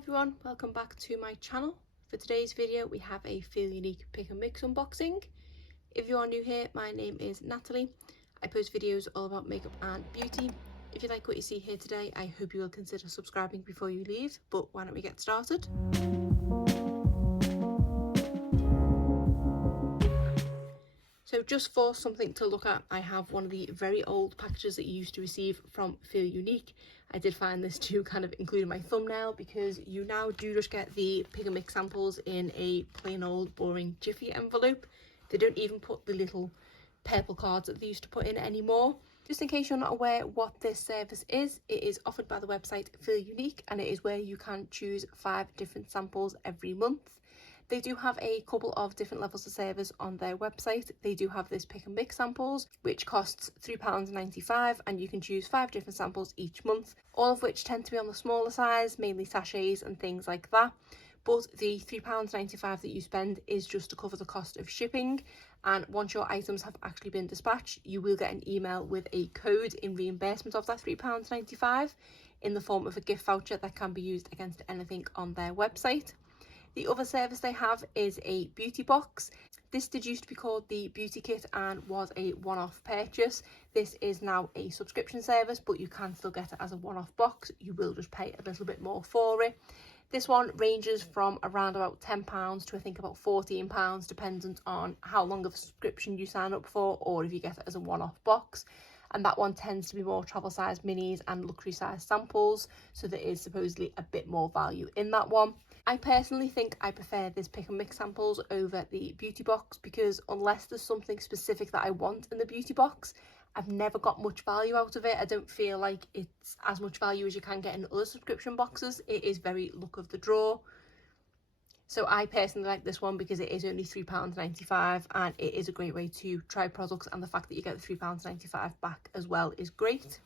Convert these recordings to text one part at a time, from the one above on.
everyone, welcome back to my channel. For today's video we have a Feel Unique pick and mix unboxing. If you are new here, my name is Natalie. I post videos all about makeup and beauty. If you like what you see here today, I hope you will consider subscribing before you leave, but why don't we get started? So just for something to look at, I have one of the very old packages that you used to receive from Feel Unique. I did find this to kind of include in my thumbnail because you now do just get the pick and mix samples in a plain old boring Jiffy envelope. They don't even put the little purple cards that they used to put in anymore. Just in case you're not aware what this service is, it is offered by the website Feel Unique and it is where you can choose 5 different samples every month. They do have a couple of different levels of service on their website. They do have this pick and mix samples, which costs £3.95, and you can choose 5 different samples each month, all of which tend to be on the smaller size, mainly sachets and things like that. But the £3.95 that you spend is just to cover the cost of shipping, and once your items have actually been dispatched, you will get an email with a code in reimbursement of that £3.95 in the form of a gift voucher that can be used against anything on their website. The other service they have is a beauty box. This did used to be called the beauty kit and was a one-off purchase. This is now a subscription service, but you can still get it as a one-off box. You will just pay a little bit more for it. This one ranges from around about £10 to I think about £14, dependent on how long of a subscription you sign up for or if you get it as a one-off box. And that one tends to be more travel size minis and luxury size samples, so there is supposedly a bit more value in that one. I personally think I prefer this pick and mix samples over the beauty box because unless there's something specific that I want in the beauty box, I've never got much value out of it. I don't feel like it's as much value as you can get in other subscription boxes. It is very luck of the draw. So I personally like this one because it is only £3.95 and it is a great way to try products, and the fact that you get the £3.95 back as well is great.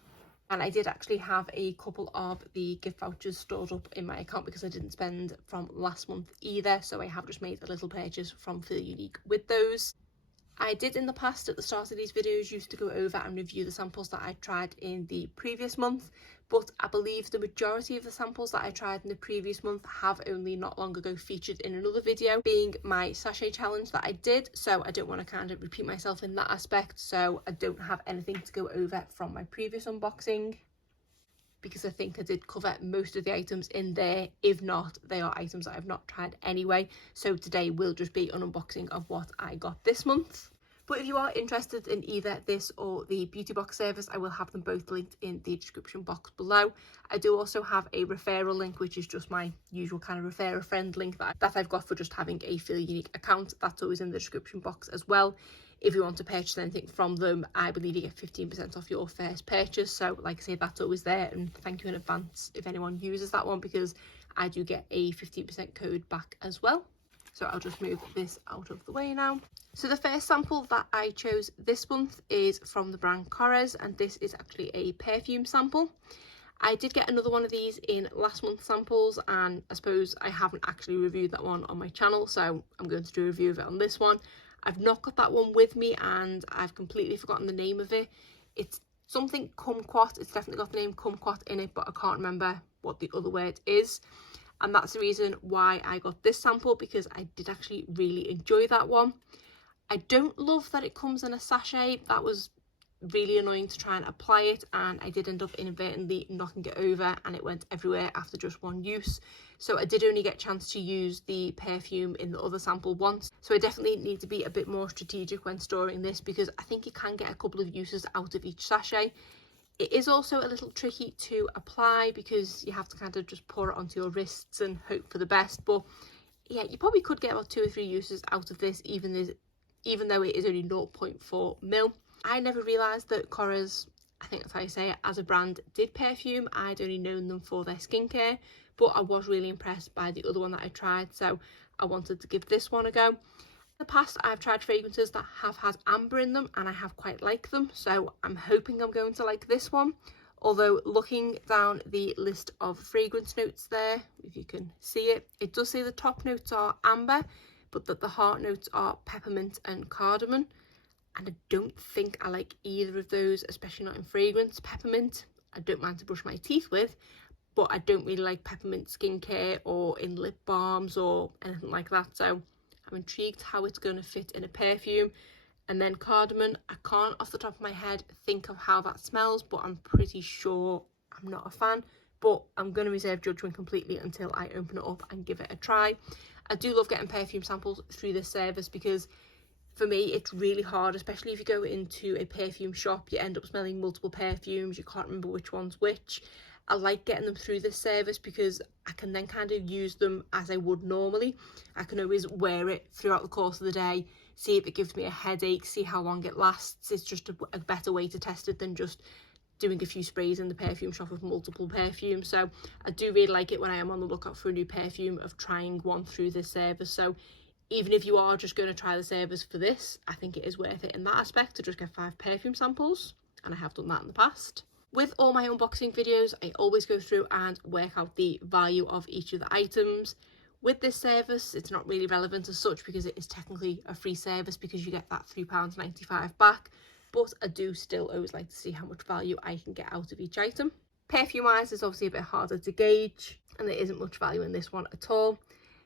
And I did actually have a couple of the gift vouchers stored up in my account because I didn't spend from last month either, so I have just made a little purchase from Feel Unique with those. I did in the past at the start of these videos used to go over and review the samples that I tried in the previous month, but I believe the majority of the samples that I tried in the previous month have only not long ago featured in another video, being my sachet challenge that I did, so I don't want to kind of repeat myself in that aspect, so I don't have anything to go over from my previous unboxing because I think I did cover most of the items in there. If not, they are items that I've not tried anyway, so today will just be an unboxing of what I got this month. But if you are interested in either this or the beauty box service, I will have them both linked in the description box below. I do also have a referral link, which is just my usual kind of refer a friend link that I've got for just having a Feel Unique account. That's always in the description box as well. If you want to purchase anything from them, I believe you get 15% off your first purchase. So like I say, that's always there, and thank you in advance if anyone uses that one because I do get a 15% code back as well. So I'll just move this out of the way now. So the first sample that I chose this month is from the brand Korres, and this is actually a perfume sample. I did get another one of these in last month's samples, and I suppose I haven't actually reviewed that one on my channel, so I'm going to do a review of it on this one. I've not got that one with me and I've completely forgotten the name of it. It's something kumquat. It's definitely got the name kumquat in it, but I can't remember what the other word is. And that's the reason why I got this sample, because I did actually really enjoy that one. I don't love that it comes in a sachet. That was really annoying to try and apply it, and I did end up inadvertently knocking it over and it went everywhere after just one use. So I did only get a chance to use the perfume in the other sample once. So I definitely need to be a bit more strategic when storing this because I think you can get a couple of uses out of each sachet. It is also a little tricky to apply because you have to kind of just pour it onto your wrists and hope for the best. But yeah, you probably could get about 2 or 3 uses out of this, even though it is only 0.4 ml. I never realised that Korres, I think that's how you say it, as a brand did perfume. I'd only known them for their skincare, but I was really impressed by the other one that I tried, so I wanted to give this one a go. In the past, I've tried fragrances that have had amber in them and I have quite liked them, so I'm hoping I'm going to like this one. Although looking down the list of fragrance notes there, if you can see it, it does say the top notes are amber, but that the heart notes are peppermint and cardamom. And I don't think I like either of those, especially not in fragrance. Peppermint, I don't mind to brush my teeth with, but I don't really like peppermint skincare or in lip balms or anything like that, so I'm intrigued how it's going to fit in a perfume. And then cardamom, I can't off the top of my head think of how that smells, but I'm pretty sure I'm not a fan, but I'm going to reserve judgment completely until I open it up and give it a try. I do love getting perfume samples through this service because for me it's really hard, especially if you go into a perfume shop, you end up smelling multiple perfumes, you can't remember which one's which. I like getting them through this service because I can then kind of use them as I would normally. I can always wear it throughout the course of the day, see if it gives me a headache, see how long it lasts. It's just a better way to test it than just doing a few sprays in the perfume shop of multiple perfumes. So I do really like it when I am on the lookout for a new perfume of trying one through this service. So even if you are just going to try the service for this, I think it is worth it in that aspect to just get 5 perfume samples, and I have done that in the past. With all my unboxing videos, I always go through and work out the value of each of the items. With this service, it's not really relevant as such because it is technically a free service because you get that £3.95 back, but I do still always like to see how much value I can get out of each item. Perfume wise, it's obviously a bit harder to gauge, and there isn't much value in this one at all.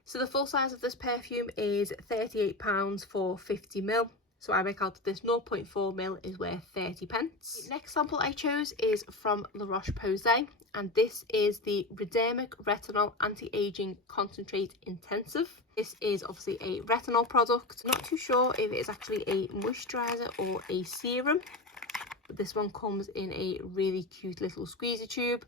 So the full size of this perfume is £38 for 50ml. So I make out that this 0.4ml is worth 30p. The next sample I chose is from Roche Posay, and this is the Redermic Retinol Anti-Aging Concentrate Intensive. This is obviously a retinol product. I'm not too sure if it is actually a moisturiser or a serum, but this one comes in a really cute little squeezy tube.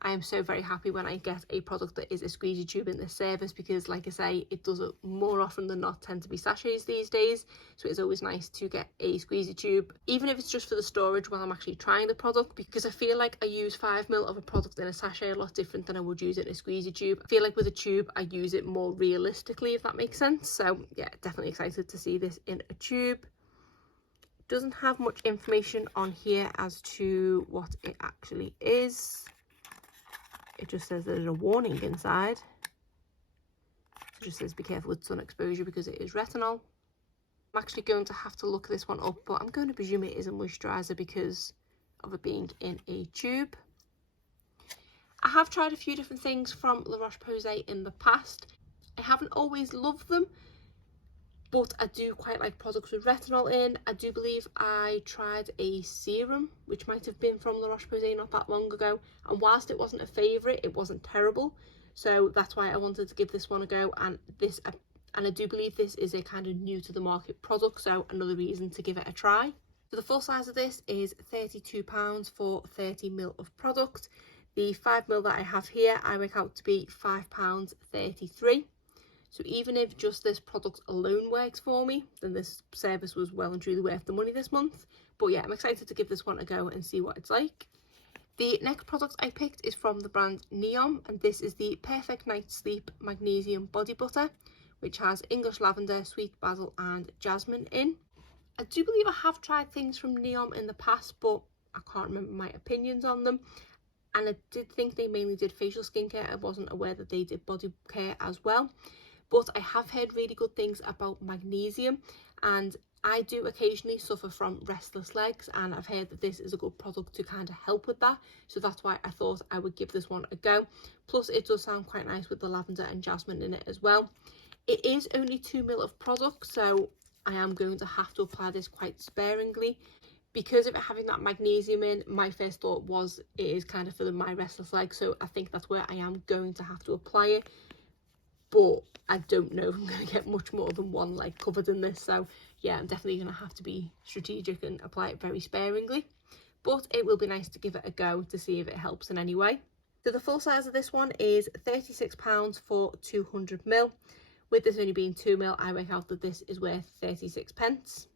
I am so very happy when I get a product that is a squeezy tube in this service because, like I say, it does it more often than not tend to be sachets these days, so it's always nice to get a squeezy tube, even if it's just for the storage while I'm actually trying the product, because I feel like I use 5ml of a product in a sachet a lot different than I would use it in a squeezy tube. I feel like with a tube I use it more realistically, if that makes sense. So yeah, definitely excited to see this in a tube. Doesn't have much information on here as to what it actually is. It just says there's a warning inside. It just says be careful with sun exposure because it is retinol. I'm actually going to have to look this one up, but I'm going to presume it is a moisturiser because of it being in a tube. I have tried a few different things from La Roche Posay in the past. I haven't always loved them, but I do quite like products with retinol in. I do believe I tried a serum, which might have been from La Roche Posay not that long ago, and whilst it wasn't a favourite, it wasn't terrible. So that's why I wanted to give this one a go, and I do believe this is a kind of new to the market product, so another reason to give it a try. So the full size of this is £32 for 30ml of product. The 5ml that I have here, I work out to be £5.33. So even if just this product alone works for me, then this service was well and truly worth the money this month. But yeah, I'm excited to give this one a go and see what it's like. The next product I picked is from the brand Neom, and this is the Perfect Night Sleep Magnesium Body Butter, which has English lavender, sweet basil and jasmine in. I do believe I have tried things from Neom in the past, but I can't remember my opinions on them. And I did think they mainly did facial skincare. I wasn't aware that they did body care as well. But I have heard really good things about magnesium, and I do occasionally suffer from restless legs, and I've heard that this is a good product to kind of help with that, so that's why I thought I would give this one a go. Plus it does sound quite nice with the lavender and jasmine in it as well. It is only 2ml of product, so I am going to have to apply this quite sparingly. Because of it having that magnesium in, my first thought was it is kind of for my restless legs, so I think that's where I am going to have to apply it. But I don't know if I'm going to get much more than one leg covered in this, so yeah, I'm definitely going to have to be strategic and apply it very sparingly. But it will be nice to give it a go to see if it helps in any way. So the full size of this one is £36 for 200ml. With this only being 2ml, I work out that this is worth 36p.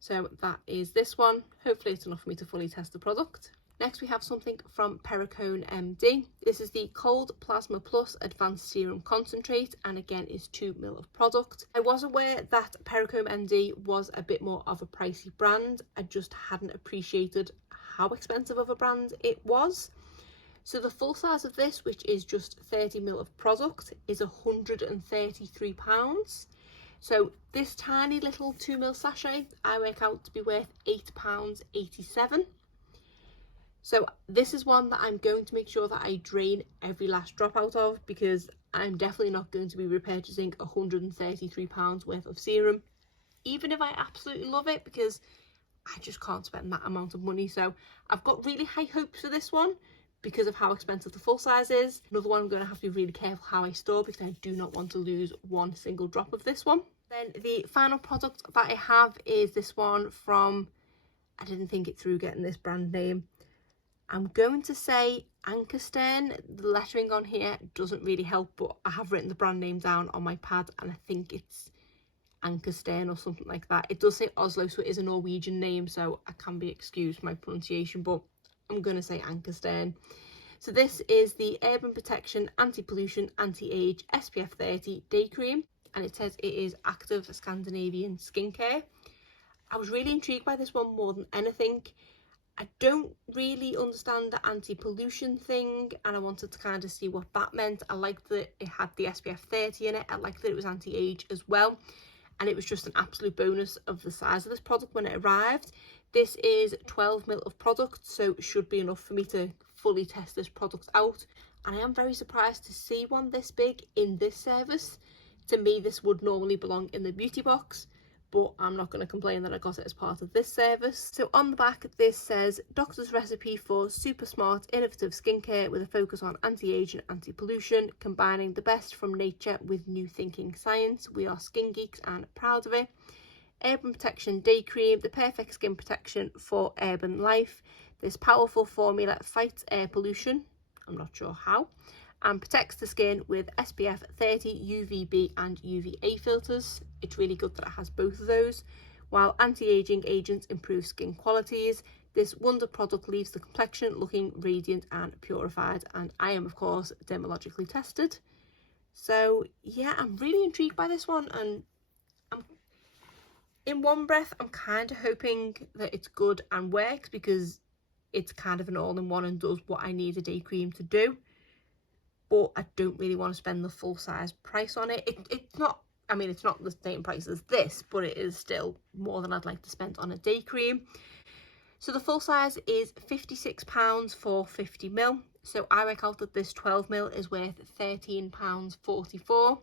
So that is this one. Hopefully it's enough for me to fully test the product. Next we have something from Pericone MD. This is the Cold Plasma Plus Advanced Serum Concentrate, and again is 2ml of product. I was aware that Pericone MD was a bit more of a pricey brand. I just hadn't appreciated how expensive of a brand it was. So the full size of this, which is just 30ml of product, is £133. So this tiny little 2ml sachet I work out to be worth £8.87. So this is one that I'm going to make sure that I drain every last drop out of, because I'm definitely not going to be repurchasing £133 worth of serum, even if I absolutely love it, because I just can't spend that amount of money. So I've got really high hopes for this one because of how expensive the full size is. Another one I'm going to have to be really careful how I store, because I do not want to lose one single drop of this one. Then the final product that I have is this one from, I didn't think it through getting this brand name. I'm going to say Ancestoring. The lettering on here doesn't really help, but I have written the brand name down on my pad and I think it's Ancestoring or something like that. It does say Oslo, so it is a Norwegian name, so I can be excused for my pronunciation, but I'm going to say Ancestoring. So this is the Urban Protection Anti-Pollution Anti-Age SPF 30 Day Cream, and it says it is active Scandinavian skincare. I was really intrigued by this one more than anything. I don't really understand the anti-pollution thing, and I wanted to kind of see what that meant. I liked that it had the SPF 30 in it. I liked that it was anti-age as well, and it was just an absolute bonus of the size of this product when it arrived. This is 12ml of product, so it should be enough for me to fully test this product out, and I am very surprised to see one this big in this service. To me, this would normally belong in the beauty box, but I'm not going to complain that I got it as part of this service. So on the back, this says doctor's recipe for super smart innovative skincare with a focus on anti-age and anti-pollution, combining the best from nature with new thinking science. We are skin geeks and proud of it. Urban Protection Day Cream, the perfect skin protection for urban life. This powerful formula fights air pollution, I'm not sure how, and protects the skin with SPF 30 UVB and UVA filters. It's really good that it has both of those. While anti-aging agents improve skin qualities, this wonder product leaves the complexion looking radiant and purified, and I am of course dermatologically tested. So yeah, I'm really intrigued by this one, and in one breath I'm kind of hoping that it's good and works, because it's kind of an all-in-one and does what I need a day cream to do. But I don't really want to spend the full size price on it. It's not, I mean, it's not the same price as this, but it is still more than I'd like to spend on a day cream. So the full size is £56 for 50ml. So I work out that this 12ml is worth £13.44.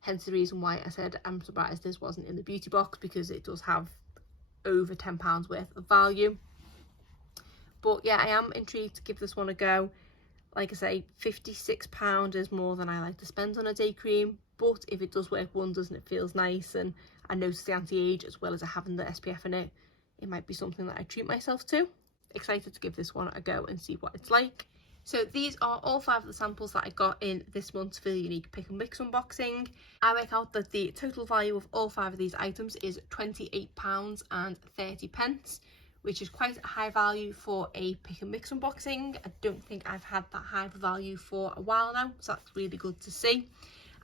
Hence the reason why I said I'm surprised this wasn't in the beauty box, because it does have over £10 worth of value. But yeah, I am intrigued to give this one a go. Like I say, £56 is more than I like to spend on a day cream, but if it does work wonders and it feels nice, and I notice the anti-age as well as having the SPF in it, it might be something that I treat myself to. Excited to give this one a go and see what it's like. So these are all 5 of the samples that I got in this month's Feel Unique Pick and Mix unboxing. I work out that the total value of all 5 of these items is £28.30, which is quite a high value for a pick and mix unboxing. I don't think I've had that high of a value for a while now, so that's really good to see.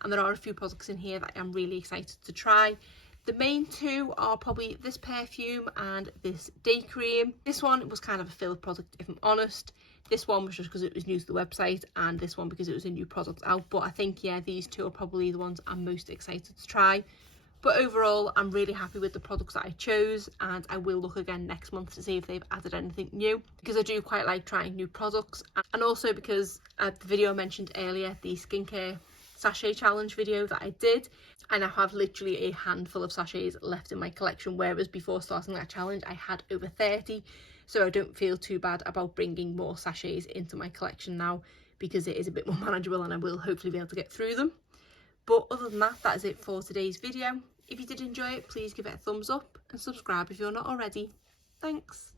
And there are a few products in here that I'm really excited to try. The main 2 are probably this perfume and this day cream. This one was kind of a filler product, if I'm honest. This one was just because it was new to the website, and this one because it was a new product out. But I think, yeah, these 2 are probably the ones I'm most excited to try. But overall, I'm really happy with the products that I chose, and I will look again next month to see if they've added anything new, because I do quite like trying new products, and also because the video I mentioned earlier, the skincare sachet challenge video that I did, and I have literally a handful of sachets left in my collection, whereas before starting that challenge I had over 30, so I don't feel too bad about bringing more sachets into my collection now, because it is a bit more manageable and I will hopefully be able to get through them. But other than that, that is it for today's video. If you did enjoy it, please give it a thumbs up and subscribe if you're not already. Thanks.